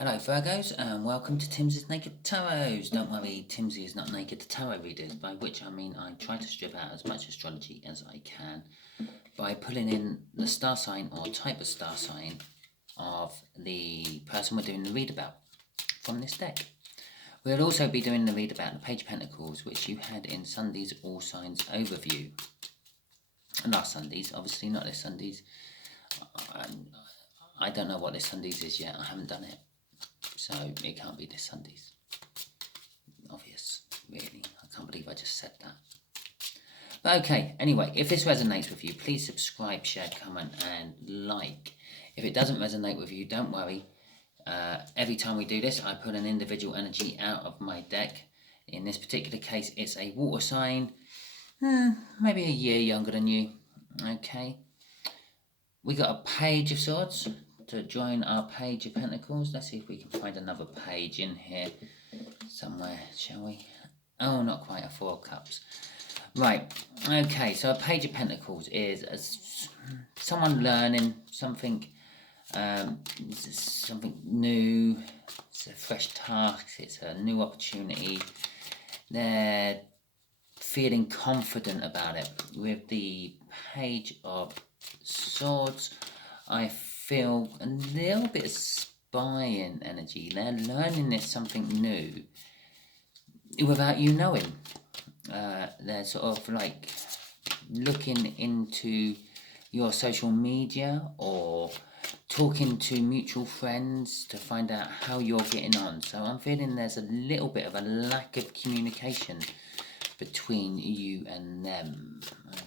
Hello Virgos and welcome to Timsy Naked Tarot. Don't worry, Timsy is not naked to tarot readers, by which I mean I try to strip out as much astrology as I can by pulling in the star sign or type of star sign of the person we're doing the read about from this deck. We'll also be doing the read about the Page of Pentacles, which you had in Sunday's All Signs overview. Last Sunday's, obviously not this Sunday's. I don't know what this Sunday's is yet, I haven't done it. So it can't be this Sunday's. Obvious, really. I can't believe I just said that. But okay, anyway, if this resonates with you, please subscribe, share, comment, and like. If it doesn't resonate with you, don't worry. Every time we do this, I put an individual energy out of my deck. In this particular case, it's a water sign, maybe a year younger than you. Okay. We got a Page of Swords to join our Page of Pentacles. Let's see if we can find another page in here somewhere, shall we? Oh, not quite, a Four of Cups. Right, okay, so a Page of Pentacles is someone learning something, something new. It's a fresh task, it's a new opportunity. They're feeling confident about it. With the Page of Swords, I feel a little bit of spying energy. They're learning this something new without you knowing. They're sort of like looking into your social media or talking to mutual friends to find out how you're getting on. So I'm feeling there's a little bit of a lack of communication between you and them.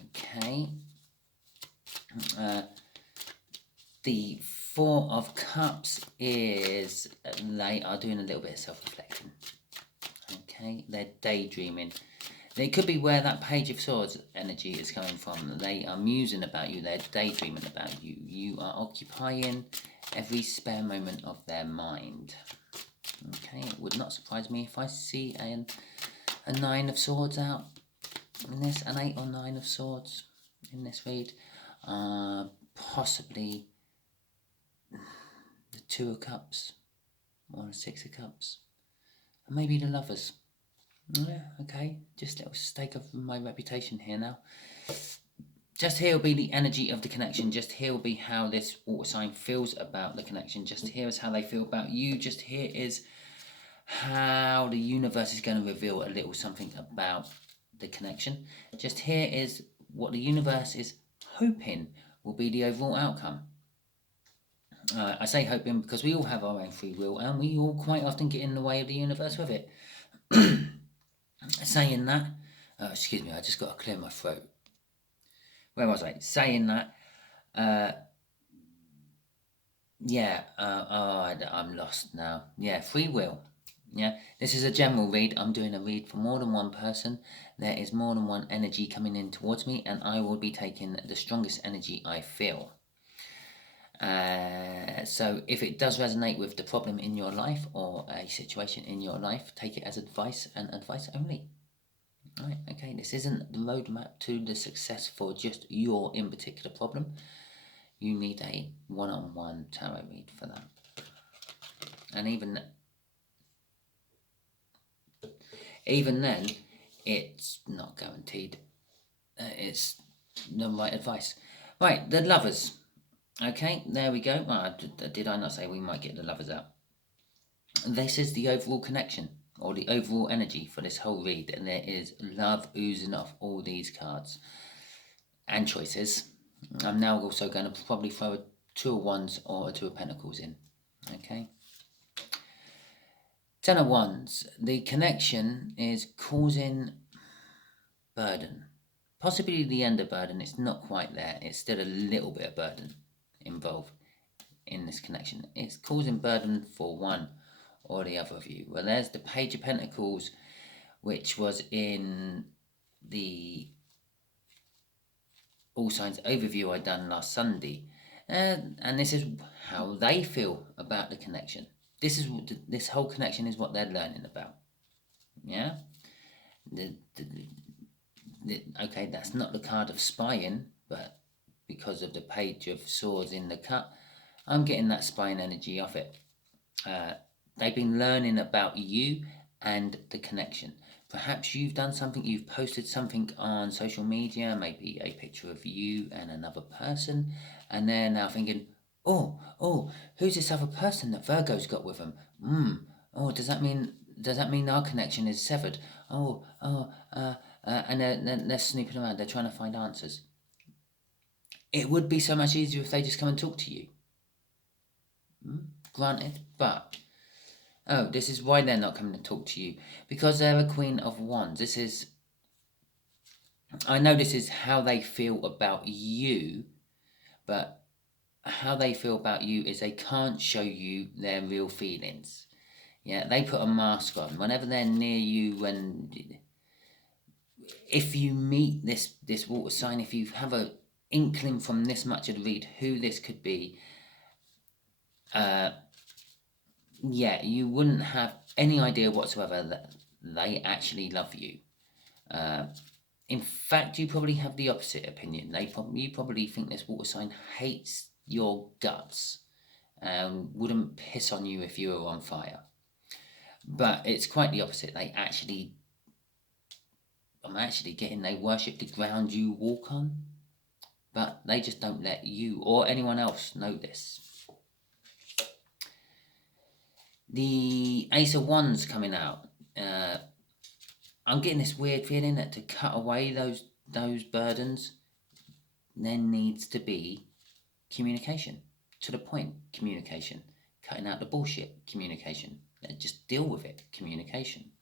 Okay. The Four of Cups is they are doing a little bit of self-reflection. Okay, they're daydreaming. They could be where that Page of Swords energy is coming from. They are musing about you. They're daydreaming about you. You are occupying every spare moment of their mind. Okay, it would not surprise me if I see a Nine of Swords out in this, an 8 or 9 of Swords in this read. Possibly the Two of Cups or the Six of Cups, and maybe the Lovers. Yeah, okay, just a little stake of my reputation here now. Just here will be the energy of the connection. Just here will be how this water sign feels about the connection. Just here is how they feel about you. Just here is how the universe is going to reveal a little something about the connection. Just here is what the universe is hoping will be the overall outcome. I say hoping because we all have our own free will and we all quite often get in the way of the universe with it. Saying that, excuse me, I just got to clear my throat. Where was I? Saying that, I'm lost now. Yeah, free will. Yeah, this is a general read. I'm doing a read for more than one person. There is more than one energy coming in towards me, and I will be taking the strongest energy I feel. So if it does resonate with the problem in your life or a situation in your life, take it as advice and advice only. Right, okay, this isn't the roadmap to the success for just your in particular problem. You need a one-on-one tarot read for that. And even then, it's not guaranteed. It's the right advice. Right, the Lovers. Okay, there we go. Did I not say we might get the Lovers out? This is the overall connection or the overall energy for this whole read, and there is love oozing off all these cards and choices. I'm now also going to probably throw a Two of Wands or a Two of Pentacles in. Okay. Ten of Wands. The connection is causing burden. Possibly the end of burden. It's not quite there. It's still a little bit of burden involved in this connection. It's causing burden for one or the other of you. Well, there's the Page of Pentacles, which was in the All Signs overview I done last Sunday, and this is how they feel about the connection. This whole connection is what they're learning about. Yeah. Okay, that's not the card of spying, but because of the Page of Swords in the cut, I'm getting that spying energy off it. They've been learning about you and the connection. Perhaps you've done something, you've posted something on social media, maybe a picture of you and another person, and they're now thinking, oh, who's this other person that Virgo's got with them? Oh, does that mean our connection is severed? And they're snooping around, they're trying to find answers. It would be so much easier if they just come and talk to you. Granted, but this is why they're not coming to talk to you, because they're a Queen of Wands. I know this is how they feel about you, but how they feel about you is they can't show you their real feelings. Yeah, they put a mask on whenever they're near you. If you meet this water sign, if you have a inkling from this much of the read who this could be, you wouldn't have any idea whatsoever that they actually love you. In fact, you probably have the opposite opinion. You probably think this water sign hates your guts and wouldn't piss on you if you were on fire. But it's quite the opposite. I'm actually getting they worship the ground you walk on, but they just don't let you or anyone else know this. The Ace of Wands coming out. I'm getting this weird feeling that to cut away those burdens, there needs to be communication. To the point, communication. Cutting out the bullshit, communication. Just deal with it, communication.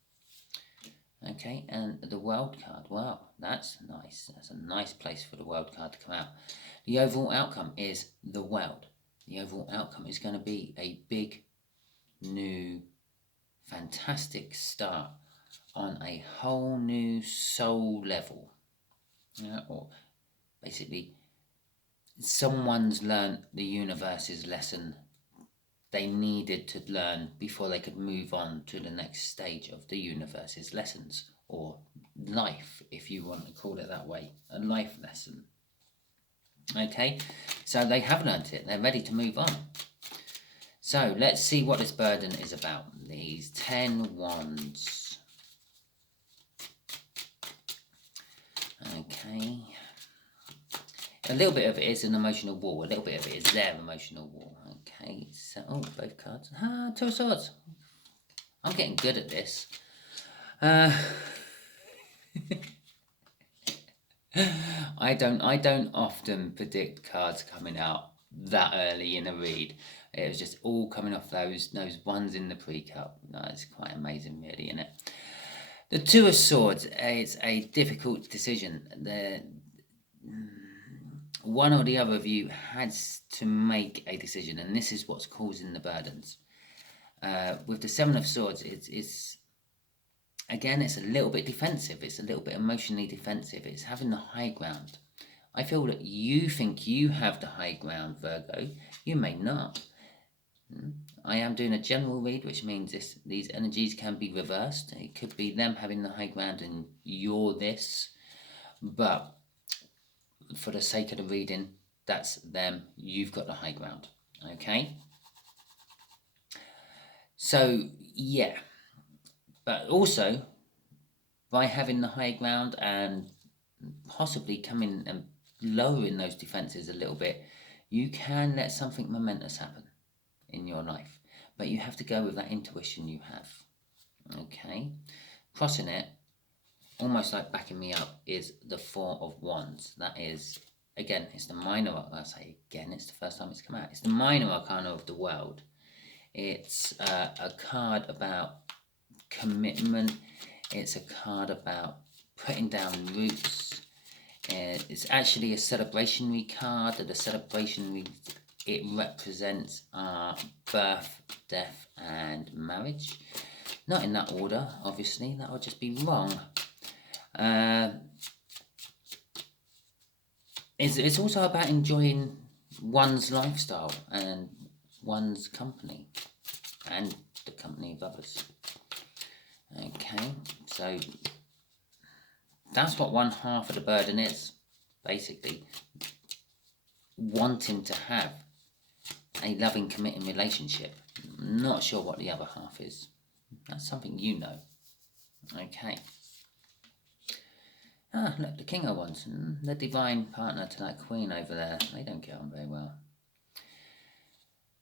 Okay, and the World card. Wow, that's nice. That's a nice place for the World card to come out. The overall outcome is the World. The overall outcome is going to be a big, new, fantastic start on a whole new soul level. Or basically, someone's learned the universe's lesson they needed to learn before they could move on to the next stage of the universe's lessons, or life, if you want to call it that way, a life lesson. Okay, so they have learnt it, they're ready to move on. So let's see what this burden is about. These 10 wands. Okay. A little bit of it is an emotional wall. A little bit of it is their emotional wall. Okay, so, both cards. Two of Swords. I'm getting good at this. I don't often predict cards coming out that early in a read. It was just all coming off those ones in the pre-cut. No, it's quite amazing, really, isn't it? The Two of Swords. It's a difficult decision. One or the other of you has to make a decision, and this is what's causing the burdens. With the Seven of Swords, it's again, it's a little bit defensive. It's a little bit emotionally defensive. It's having the high ground. I feel that you think you have the high ground, Virgo. You may not. I am doing a general read, which means these energies can be reversed. It could be them having the high ground and you're this. But for the sake of the reading, that's them. You've got the high ground. Okay? So, yeah. But also, by having the high ground and possibly coming and lowering those defenses a little bit, you can let something momentous happen in your life. But you have to go with that intuition you have. Okay? Crossing it, almost like backing me up, is the Four of Wands. That is, again, it's the minor, I say again, it's the first time it's come out. It's the minor arcana of the world. It's a card about commitment. It's a card about putting down roots. It's actually a celebrationary card. The celebrationary, it represents birth, death, and marriage. Not in that order, obviously. That would just be wrong. It's also about enjoying one's lifestyle and one's company and the company of others. Okay, so that's what one half of the burden is, basically. Wanting to have a loving, committing relationship. I'm not sure what the other half is. That's something you know. Okay. Ah, look, the King of Wands, the divine partner to that Queen over there. They don't get on very well.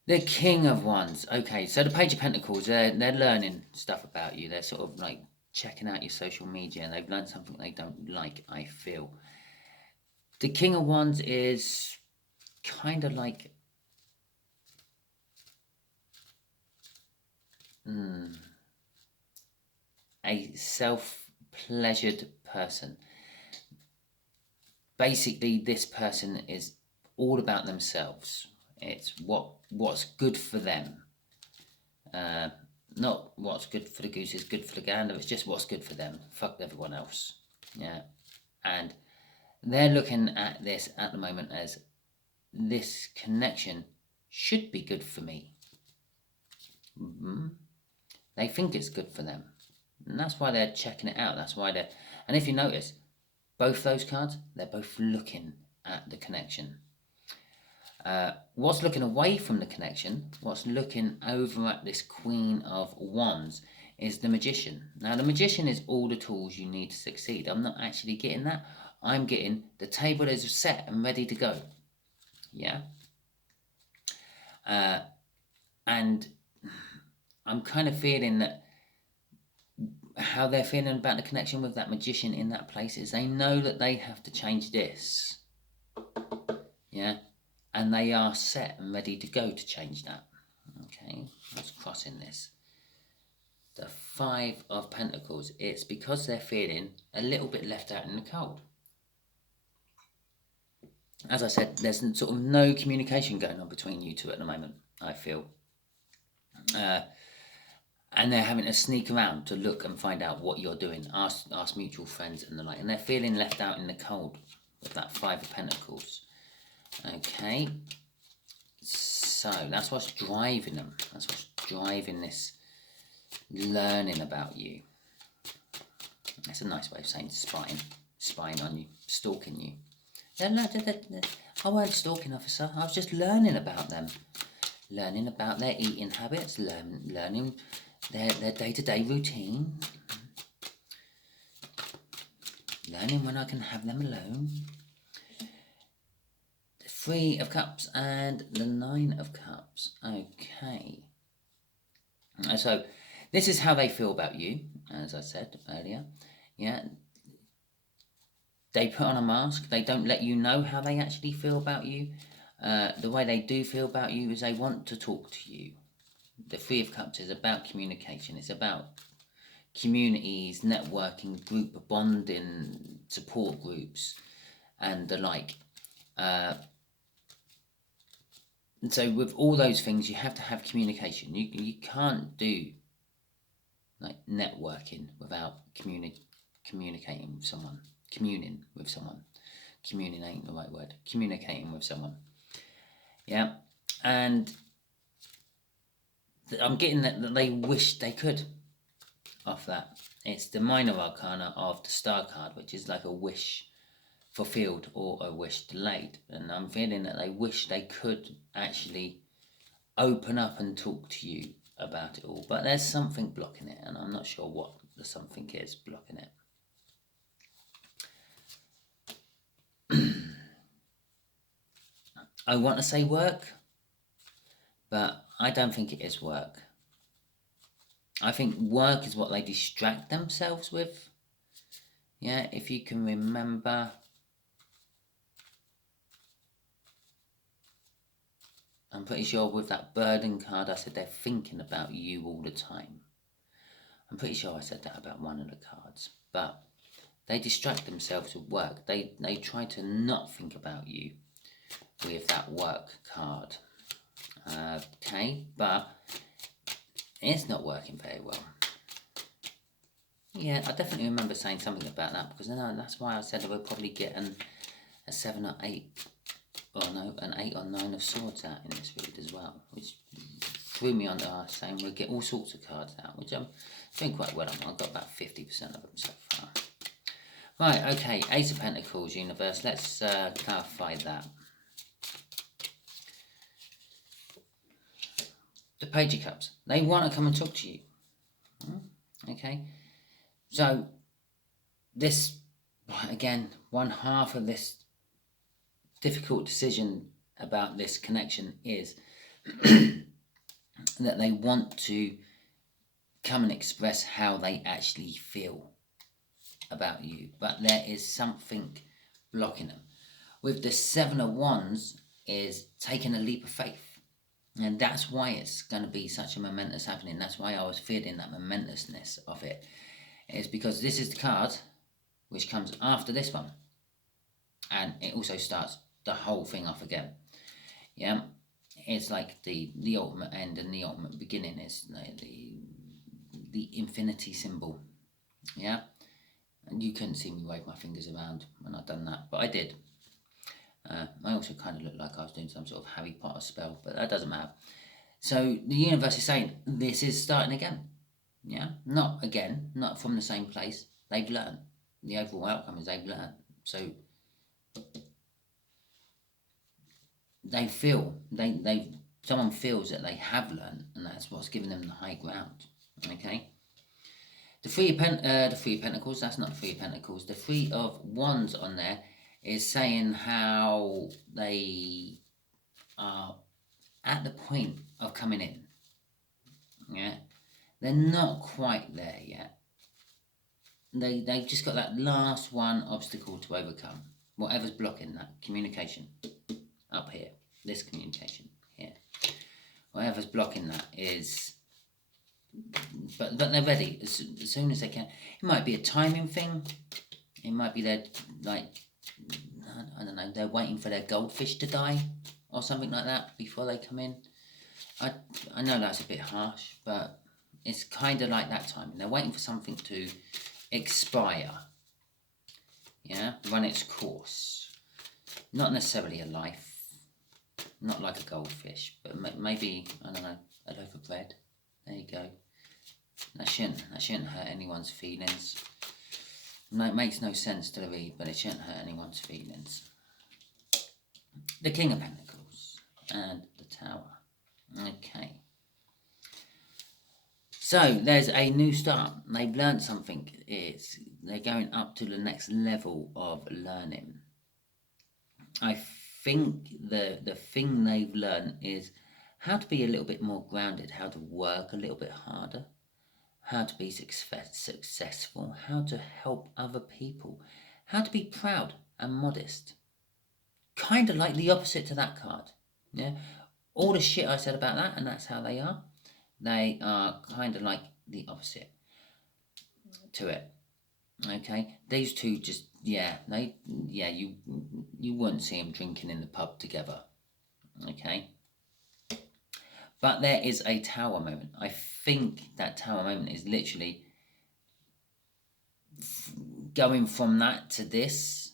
The King of Wands. Okay, so the Page of Pentacles, they're learning stuff about you. They're sort of like checking out your social media, and they've learned something they don't like, I feel. The King of Wands is kind of like a self-pleasured person. Basically, this person is all about themselves. It's what's good for them. Not what's good for the goose is good for the gander. It's just what's good for them. Fuck everyone else. Yeah. And they're looking at this at the moment as this connection should be good for me. They think it's good for them. And that's why they're checking it out. That's why they're... And if you notice, both those cards, they're both looking at the connection. What's looking away from the connection, what's looking over at this Queen of Wands, is the Magician. Now, the Magician is all the tools you need to succeed. I'm not actually getting that. I'm getting the table is set and ready to go. Yeah? And I'm kind of feeling that how they're feeling about the connection with that Magician in that place is they know that they have to change this. Yeah? And they are set and ready to go to change that. Okay, let's cross in this. The Five of Pentacles. It's because they're feeling a little bit left out in the cold. As I said, there's sort of no communication going on between you two at the moment, I feel. And they're having to sneak around to look and find out what you're doing. Ask mutual friends and the like. And they're feeling left out in the cold with that Five of Pentacles. Okay, so that's what's driving them. That's what's driving this learning about you. That's a nice way of saying spying on you, stalking you. I weren't stalking, officer. I was just learning about them. Learning about their eating habits, learning their day-to-day routine. Learning when I can have them alone. Three of Cups and the Nine of Cups. Okay. So, this is how they feel about you, as I said earlier. Yeah. They put on a mask. They don't let you know how they actually feel about you. The way they do feel about you is they want to talk to you. The Three of Cups is about communication. It's about communities, networking, group bonding, support groups, and the like. And so with all those things, you have to have communication. You can't do like networking without communicating with someone. Communing with someone. Communing ain't the right word. Communicating with someone. Yeah. And I'm getting that they wish they could off that. It's the minor arcana of the Star card, which is like a wish fulfilled or a wish delayed, and I'm feeling that they wish they could actually open up and talk to you about it all, but there's something blocking it, and I'm not sure what the something is blocking it. I want to say work, but I don't think it is work. I think work is what they distract themselves with. Yeah, if you can remember, I'm pretty sure with that burden card, I said they're thinking about you all the time. I'm pretty sure I said that about one of the cards. But they distract themselves with work. They try to not think about you with that work card. Okay, but it's not working very well. Yeah, I definitely remember saying something about that, because that's why I said I would probably get a 7 or 8. Or no, an 8 or 9 of Swords out in this read as well, which threw me on saying we'll get all sorts of cards out, which I'm doing quite well on. I've got about 50% of them so far. Right, okay, Ace of Pentacles, universe. Let's clarify that. the Page of Cups. They want to come and talk to you. Okay, so this, again, one half of this difficult decision about this connection is that they want to come and express how they actually feel about you, but there is something blocking them. With the Seven of Wands is taking a leap of faith. And that's why it's going to be such a momentous happening. That's why I was feeling that momentousness of it. It's because this is the card which comes after this one. And it also starts the whole thing off again. Yeah. It's like the ultimate end and the ultimate beginning is the infinity symbol. Yeah. And you couldn't see me wave my fingers around when I'd done that, but I did. I also kind of looked like I was doing some sort of Harry Potter spell, but that doesn't matter. So the universe is saying this is starting again. Yeah, not again, not from the same place. They've learned. The overall outcome is they've learned. So they feel someone feels that they have learned, and that's what's giving them the high ground. Okay. The Three of Pentacles. That's not the Three of Pentacles. The Three of Wands on there is saying how they are at the point of coming in. Yeah, they're not quite there yet. They've just got that last one obstacle to overcome. Whatever's blocking that communication up here, this communication here, whatever's blocking that is. But they're ready as soon as they can. It might be a timing thing. It might be they're like, I don't know, they're waiting for their goldfish to die or something like that before they come in. I know that's a bit harsh, but it's kind of like that time. They're waiting for something to expire. Yeah, run its course. Not necessarily a life, not like a goldfish, but maybe, I don't know, a loaf of bread. There you go. That shouldn't hurt anyone's feelings. It makes no sense to read, but it shouldn't hurt anyone's feelings. The King of Pentacles and the Tower. Okay. So there's a new start. They've learned something. They're going up to the next level of learning. I think the thing they've learned is how to be a little bit more grounded, how to work a little bit harder, how to be successful, how to help other people, how to be proud and modest. Kind of like the opposite to that card. Yeah, all the shit I said about that, and that's how they are. They are kind of like the opposite to it. Okay, these two just you wouldn't see them drinking in the pub together. Okay. But there is a tower moment. I think that tower moment is literally going from that to this.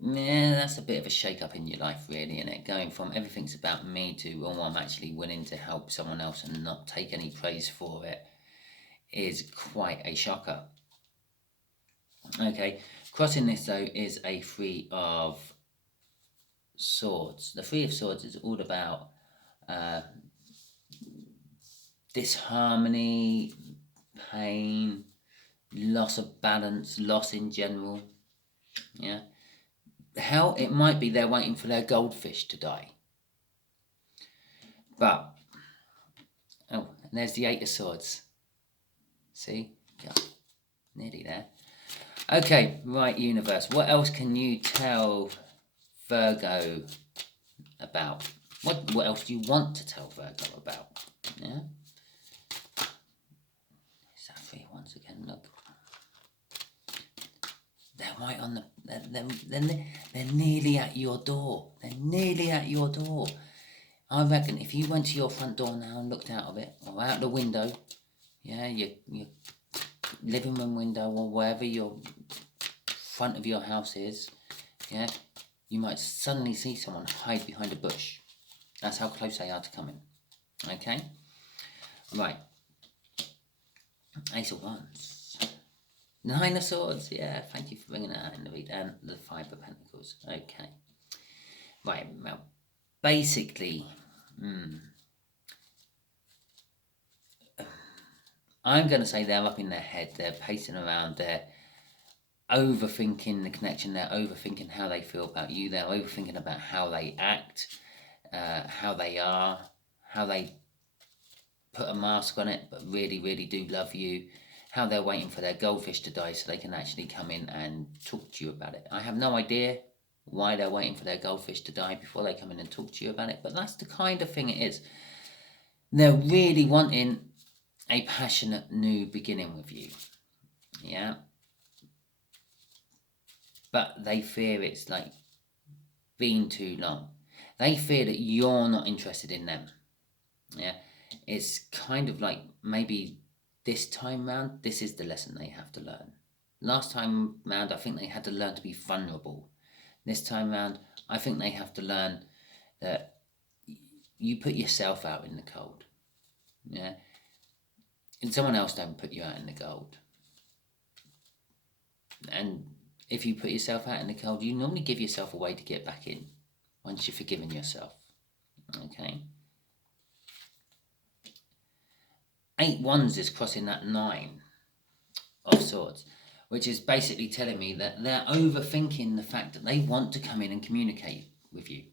Yeah, that's a bit of a shake-up in your life, really, isn't it? Going from everything's about me to, oh, I'm actually willing to help someone else and not take any praise for it is quite a shocker. Okay, crossing this, though, is a Three of Swords. The Three of Swords is all about disharmony, pain, loss of balance, loss in general. Yeah. Hell, it might be they're waiting for their goldfish to die. But, oh, and there's the Eight of Swords. See? God, nearly there. Okay, right, universe. What else can you tell Virgo about? What else do you want to tell Virgo about? Yeah? Once again, look, they're right on the. They're nearly at your door. They're nearly at your door. I reckon if you went to your front door now and looked out of it or out the window, yeah, your living room window or wherever your front of your house is, yeah, you might suddenly see someone hide behind a bush. That's how close they are to coming. Okay, right. Ace of Wands. Nine of Swords. Yeah, thank you for bringing that in the read. And the Five of Pentacles. Okay. Right, well, basically, I'm going to say they're up in their head. They're pacing around. They're overthinking the connection. They're overthinking how they feel about you. They're overthinking about how they act, how they are, how they put a mask on it, but really, really do love you. How they're waiting for their goldfish to die so they can actually come in and talk to you about it. I have no idea why they're waiting for their goldfish to die before they come in and talk to you about it, but that's the kind of thing it is. They're really wanting a passionate new beginning with you. Yeah. But they fear it's like been too long. They fear that you're not interested in them. Yeah. It's kind of like maybe this time round, this is the lesson they have to learn. Last time round, I think they had to learn to be vulnerable. This time round, I think they have to learn that you put yourself out in the cold. Yeah. And someone else don't put you out in the cold. And if you put yourself out in the cold, you normally give yourself a way to get back in once you've forgiven yourself. Okay. 8 wands is crossing that 9 of swords, which is basically telling me that they're overthinking the fact that they want to come in and communicate with you.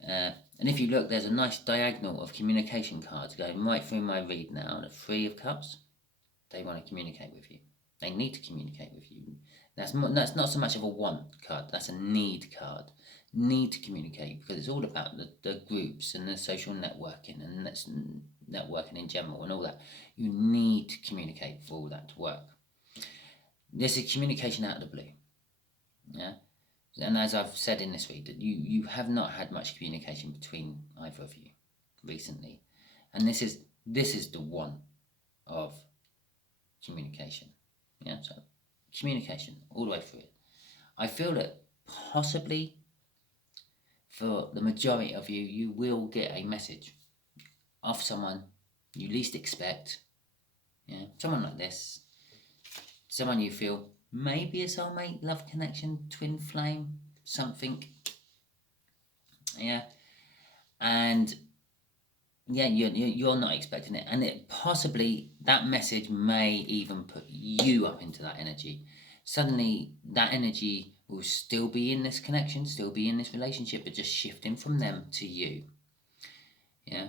And if you look, there's a nice diagonal of communication cards going right through my read now. The 3 of Cups. They want to communicate with you. They need to communicate with you. That's not so much of a want card. That's a need card. Need to communicate, because it's all about the groups and the social networking, and that's networking in general and all that. You need to communicate for all that to work. This is communication out of the blue. Yeah. And as I've said in this read, that you have not had much communication between either of you recently. And this is the one of communication. Yeah, so communication all the way through it. I feel that possibly for the majority of you, you will get a message of someone you least expect. Yeah, someone like this. Someone you feel maybe a soulmate, love connection, twin flame, something. Yeah. And yeah, you're not expecting it. And it possibly, that message may even put you up into that energy. Suddenly, that energy will still be in this connection, still be in this relationship, but just shifting from them to you. Yeah.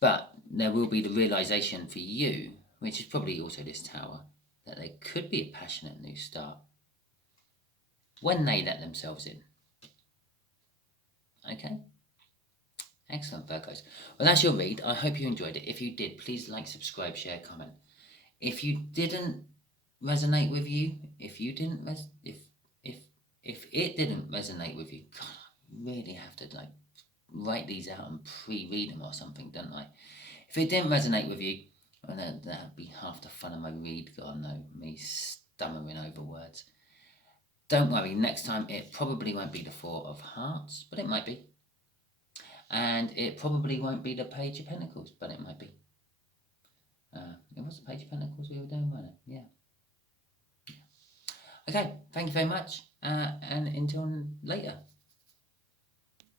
But there will be the realization for you, which is probably also this Tower, that there could be a passionate new start when they let themselves in. Okay? Excellent, Virgos. Well, that's your read. I hope you enjoyed it. If you did, please like, subscribe, share, comment. If you didn't resonate with you, if it didn't resonate with you, God, I really have to like write these out and pre-read them or something, don't I? If it didn't resonate with you, well, that'd be half the fun of my read. God, no, me stammering over words. Don't worry, next time it probably won't be the 4 of Hearts, but it might be. And it probably won't be the Page of Pentacles, but it might be. It was the Page of Pentacles we were doing, wasn't it? Yeah. Okay, thank you very much, and until later.